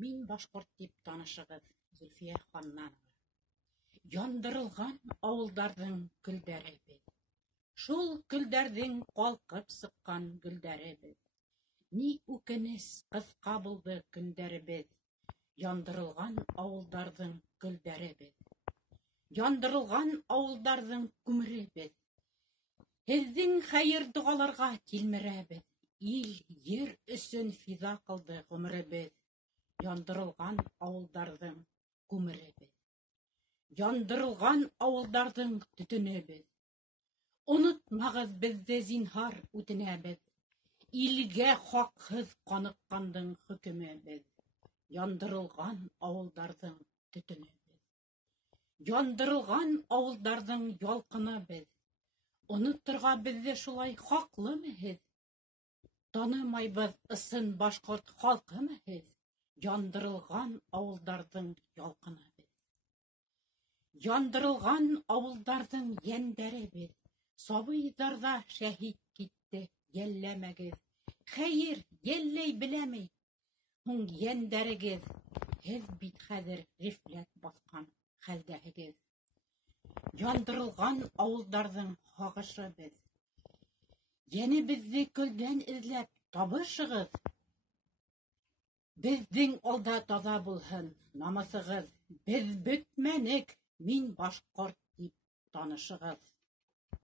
Мин башҡорт дип танышығыҙ, Зөлфиә Ханнанова. Яндырылған ауылдарҙың көлдәре беҙ. Шул көлдәрҙең ҡалҡып сыҡҡан гөлдәре беҙ. Ни үкенес ҡыҫҡа булды көндәребеҙ. Яндырылған ауылдарҙың көлдәре беҙ. Яндырылған ауылдарҙың күмере беҙ. Һеҙҙең хәйер доғаларға тилмерәбеҙ. Ил, ер өсөн фиҙа ҡылды ғүмеребеҙ. Яндырылған ауылдарҙың күмере беҙ. Яндырылған ауылдарҙың төтөнө беҙ. Онотмағыҙ беҙҙе зинһар үтенәбеҙ. Илгә хаҡһыҙ ҡаныҡҡандың хөкөмө беҙ. Яндырылған ауылдарҙың төтөнө беҙ. Яндырылған ауылдарҙың ялҡыны беҙ. Оноторға беҙҙе шулай хаҡлымы һеҙ? Танымайбыҙ ысын башҡорт халҡымы һеҙ? Яндырылған ауылдарҙың ялҡыны беҙ. Яндырылған ауылдарҙың йәндәре беҙ. Сабыйҙарҙа шәһит китте, йәлләмәгеҙ. Хәйер, йәлләй беләме һуң йәндәрегеҙ? Һеҙ бит хәҙер ғифләт баҫҡан хәлдәһегеҙ. Яндырылған ауылдарҙың һағышы беҙ. Йәнебеҙҙе көлдән эҙләп табышығыҙ. Беҙҙең алда таҙа булһын намыҫығыҙ. Беҙ бөтмәнек, мин башҡорт дип танышығыҙ.